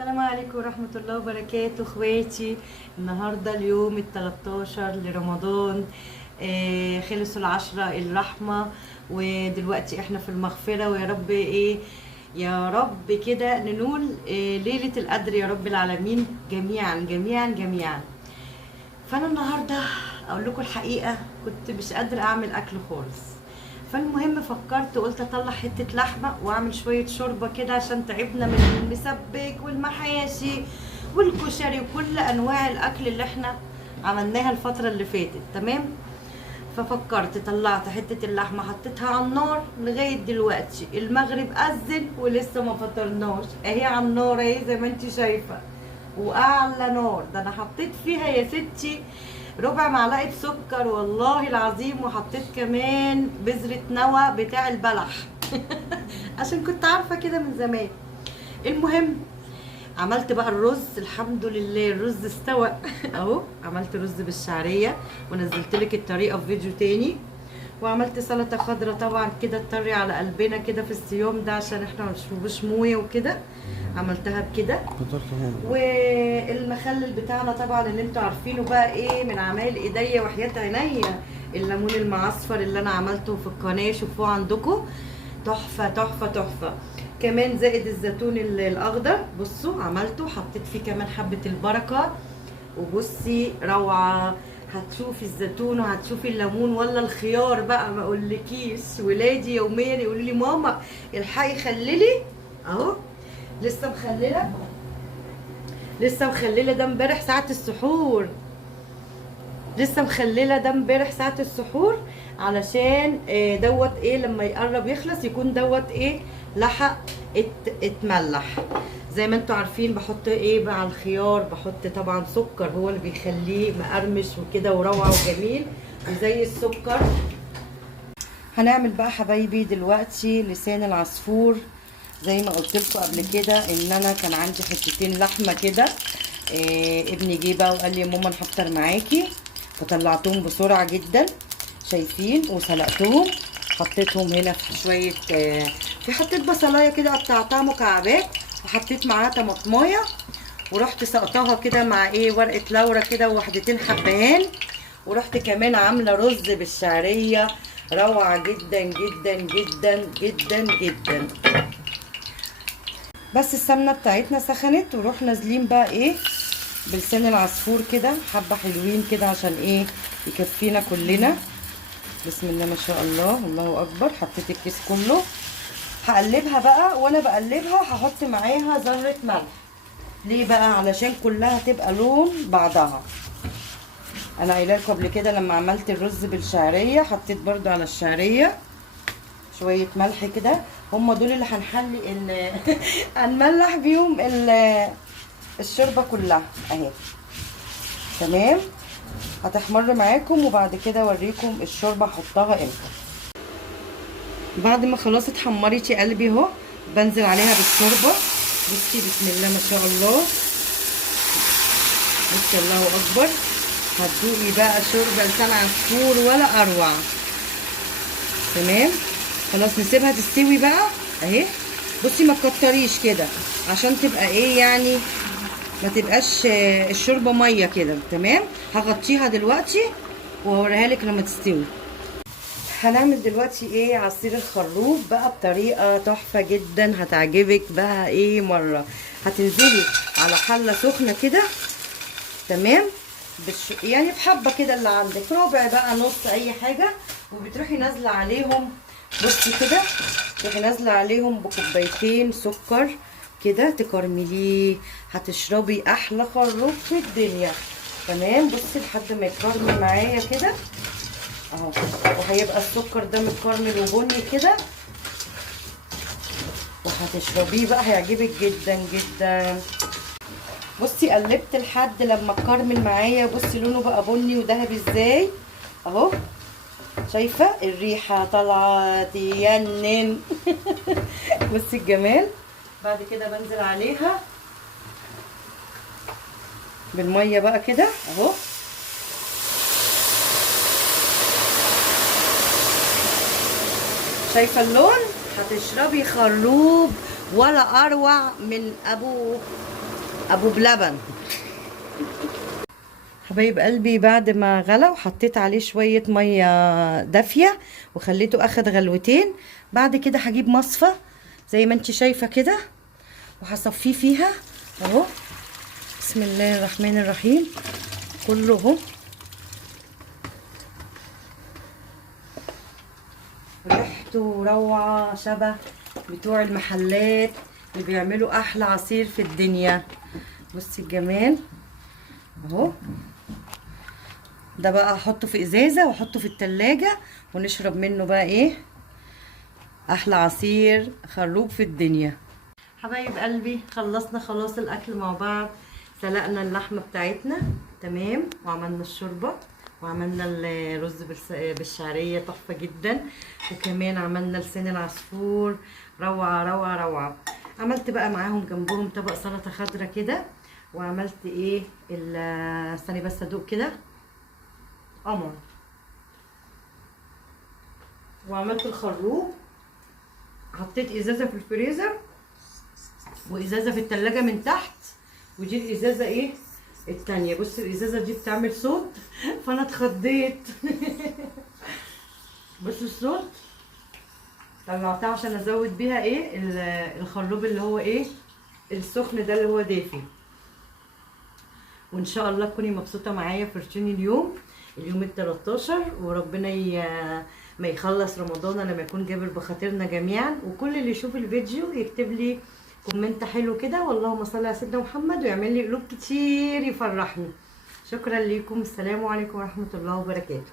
السلام عليكم ورحمة الله وبركاته اخواتي. النهاردة اليوم ال13 لرمضان. خلصوا العشرة الرحمة، ودلوقتي احنا في المغفرة، ويا رب يا رب كده ننول ليلة القدر يا رب العالمين جميعا جميعا جميعا. فانا النهاردة اقول لكم الحقيقة كنت مش قادرة اعمل اكل خالص، فالمهم فكرت قلت اطلع حته لحمه واعمل شويه شوربه كده عشان تعبنا من المسبك والمحاشي والكشري وكل انواع الاكل اللي احنا عملناها الفتره اللي فاتت. تمام، ففكرت طلعت حته اللحمه حطيتها على النار لغايه دلوقتي المغرب اذن ولسه ما فطرناش، اهي على النار اهي زي ما انت شايفه، واعلى نار. ده انا حطيت فيها يا ستي ربع معلقه سكر والله العظيم، وحطيت كمان بذره نوى بتاع البلح عشان كنت عارفه كده من زمان. المهم عملت بقى الرز، الحمد لله الرز استوى اهو. عملت رز بالشعريه ونزلت لك الطريقه في فيديو تاني، وعملت سلطه خضراء طبعا كده تطري على قلبنا كده في الصيام ده عشان احنا مش مويه وكده، عملتها بكده. والمخلل بتاعنا طبعا اللي انتوا عارفينه بقى من اعمال ايديا وحياة عينيا، الليمون المعصفر اللي انا عملته في القناه شوفوه عندكم، تحفه تحفه تحفه. كمان زائد الزيتون الاخضر بصوا عملته، حطيت فيه كمان حبه البركه، وبصي روعه. هتشوفي الزيتون وهتشوفي الليمون ولا الخيار بقى ما اقولكيش. ولادي يوميا يقولوا لي ماما الحقي خللي اهو. لسه مخلله ده امبارح ساعه السحور، ساعه السحور علشان دوت لما يقرب يخلص يكون دوت لحق اتملح. زي ما انتوا عارفين بحط بقى على الخيار، بحط طبعا سكر هو اللي بيخليه مقرمش وكده وروعه وجميل وزي السكر. هنعمل بقى حبايبي دلوقتي لسان العصفور. زي ما قلت لكم قبل كده ان انا كان عندي حتتين لحمه كده، ابني جه بقى وقال لي يا ماما نفطر معاكي، فطلعتهم بسرعه جدا شايفين وسلقتهم. حطيتهم هنا في شويه حطيت بصلايه كده قطعتها مكعبات، وحطيت معاها طماطمايه، ورحت سقطاها كده مع ورقه لورا كده وواحدتين حبهان، ورحت كمان عامله رز بالشعريه روعه جدا جدا جدا جدا جدا. بس السمنه بتاعتنا سخنت وروح نازلين بقى بلسان العصفور كده حبه حلوين كده عشان يكفينا كلنا. بسم الله ما شاء الله الله اكبر. حطيت الكيس كله، هقلبها بقى، وانا بقلبها هحط معاها ذره ملح. ليه بقى؟ علشان كلها تبقى لون بعضها. انا قايله لكم قبل كده لما عملت الرز بالشعريه حطيت برضو على الشعريه شويه ملح كده، هم دول اللي هنحلي هنملح بيهم الشوربه كلها اهي. تمام، هتحمر معاكم وبعد كده اوريكم الشوربه احطها امتى. بعد ما خلاص اتحمرت يا قلبي اهو بنزل عليها بالشوربه. بصي بسم الله ما شاء الله، بصي الله اكبر. هتدوقي بقى شوربه لسان عصفور ولا اروع. تمام، خلاص نسيبها تستوي بقى اهي. بصي ما تكتريش كده عشان تبقى يعني ما تبقاش الشوربه ميه كده. تمام، هغطيها دلوقتي وهوريها لك لما تستوي. هنعمل دلوقتي عصير الخروب بقى بطريقه تحفه جدا هتعجبك بقى مره. هتنزلي على حله سخنه كده، تمام، يعني بحبه كده اللي عندك، ربع بقى نص اي حاجه، وبتروحي نازله عليهم. بصي كده تروحي نازله عليهم بكوبايتين سكر كده تكرمليه، هتشربي احلى خروب في الدنيا. تمام، بصي لحد ما يكرمل معايا كده اهو، وهيبقى السكر ده متكرمل وبني كده، وهتشربيه بقى هيعجبك جدا جدا. بصي قلبت لحد لما اتكرمل معايا، بصي لونه بقى بني وذهبي ازاي اهو، شايفه الريحه طالعه تجنن بصي الجمال. بعد كده بنزل عليها بالميه بقى كده اهو، شايفه اللون؟ هتشربي خروب ولا اروع من ابوه. ابو بلبن. حبايب قلبي بعد ما غلى وحطيت عليه شوية مية دافية وخليته اخد غلوتين، بعد كده هجيب مصفى زي ما انت شايفة كده وهصفيه فيها اهو. بسم الله الرحمن الرحيم. كله اهو. ريحته روعة شبه بتوع المحلات اللي بيعملوا احلى عصير في الدنيا. بصي الجمال اهو. ده بقى احطه في ازازة واحطه في التلاجة ونشرب منه بقى ايه احلى عصير خروب في الدنيا. حبايب قلبي خلصنا خلاص الاكل مع بعض. سلقنا اللحمه بتاعتنا تمام، وعملنا الشوربه، وعملنا الرز بالشعريه تحفه جدا، وكمان عملنا لسان العصفور روعه روعه روعه. عملت بقى معاهم جنبهم طبق سلطه خضراء كده، وعملت ايه استني بس ادوق كده قمر، وعملت الخروب. حطيت ازازه في الفريزر وازازه في التلاجة من تحت، ودي الازازه ايه التانية. بص الازازه دي بتعمل صوت فانا اتخضيت. بص الصوت. طلعتها عشان ازود بيها ايه الخروب اللي هو ايه السخن ده اللي هو دافي. وان شاء الله تكوني مبسوطه معايا في روتين اليوم ال13، وربنا ما يخلص رمضان لما يكون جابر بخاطرنا جميعا. وكل اللي يشوف الفيديو يكتب لي كومنت حلو كده واللهم صل على سيدنا محمد ويعمل لي قلوب كتير يفرحني. شكرا ليكم. السلام عليكم ورحمه الله وبركاته.